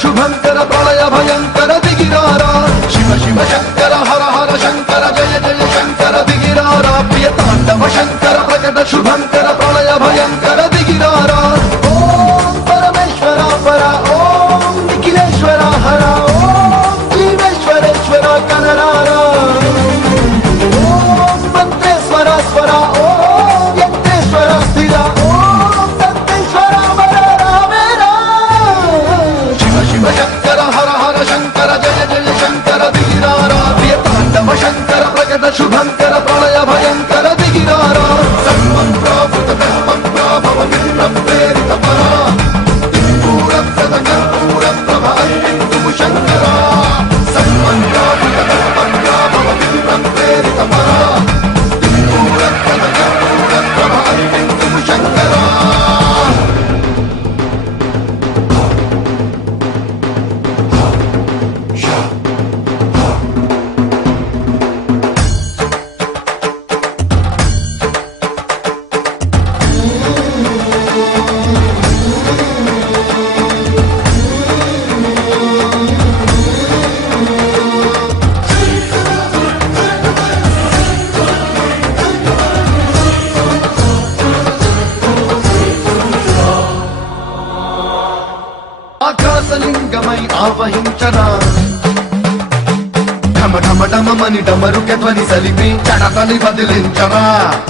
శుభంకర ప్రళయ భయంకర దిగిరారా శివ శివ శంకర హర హర శంకర జయ జయ శంకర దిగిరారా ప్రియ తాండవ శంకర ప్రకట శుభంకర ప్రళయ భయంకర దిగిరారా ఓం పరమేశ్వర పర ఓం నిఖిలేశ్వర హర ఓం జీవేశ్వరేశ్వర కనరారా ఓం మంత్రేశ్వర స్వర ఓం యజ్ఞేశ్వర స్థిర ఓం దంతేశ్వర వర రామేరా శివ శివ శంకర హర హర శంకర జయ జయ శంకర దిగిరారా ప్రియ తాండవ శంకర ప్రకట శుభంకర ప్రళయ భయంకర దిగిరారా సర్వప్రావృత బ్రహ్మప్రాభవ విప్రేరిత పరా దిక్పూరప్రద కర్పూర ప్రభ అర్పింతుము శంకర సర్వప్రావృత బ్రహ్మప్రాభవ విప్రేరిత పరా దిక్పూరప్రద కర్పూర ప్రభ అర్పింతుము శంకర ఆకాశలింగమై ఆవహించరా ఢమ ఢమ ఢమమని డమరుకె ధ్వని సలిపి చడతని బదిలించరా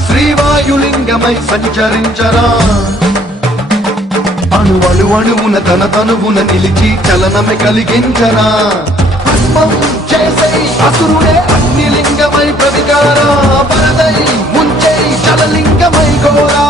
శ్రీవాయులింగమై సంచరించరా అణువణు అణువున తన తనువున నిలిచి చలనమే కలిగించరా భస్మం చేసై అసురుడే అగ్నిలింగమై ప్రతికారా పరదై ముంచై జలలింగమై ఘోరా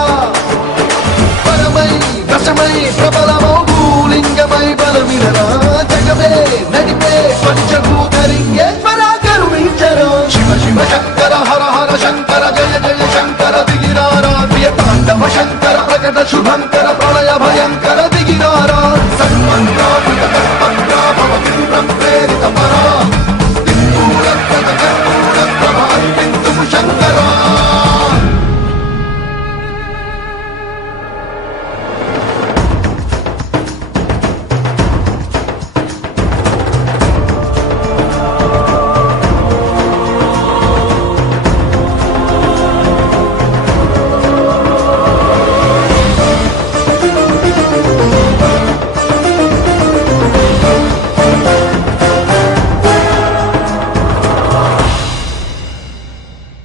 పరమై రసమై ప్రబలమౌ భూలింగమై బలమిరరా జగమే నడిపే పంచభూతలింగేశ్వర కరుణించరా శివ శివ శంకర హర హర శంకర జయ జయ శంకర దిగిరారా ప్రియ తాండవ శంకర ప్రకట శుభంకర ప్రళయ భయంకర దిగిరారా సన్మంత్రావృత కర్పూరాభవ విప్రేరిత పరా దిక్పూరప్రద కర్పూర ప్రభ అర్పింతుము శంకర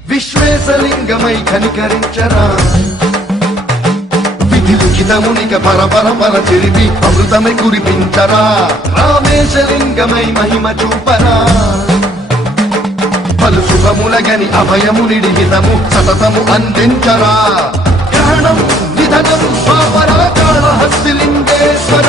విశ్వేశలింగమై కనికరించరా విధి లిఖితమునిక పర పర పర చిరిపి అమృతమై కురిపించరా రామేశలింగమై మహిమ చూపరా పలు శుభములగని అభయమునిడి హితము సతతము అందించరా గ్రహణం నిధనం స్వాపరా కాళహస్తి లింగేశ్వర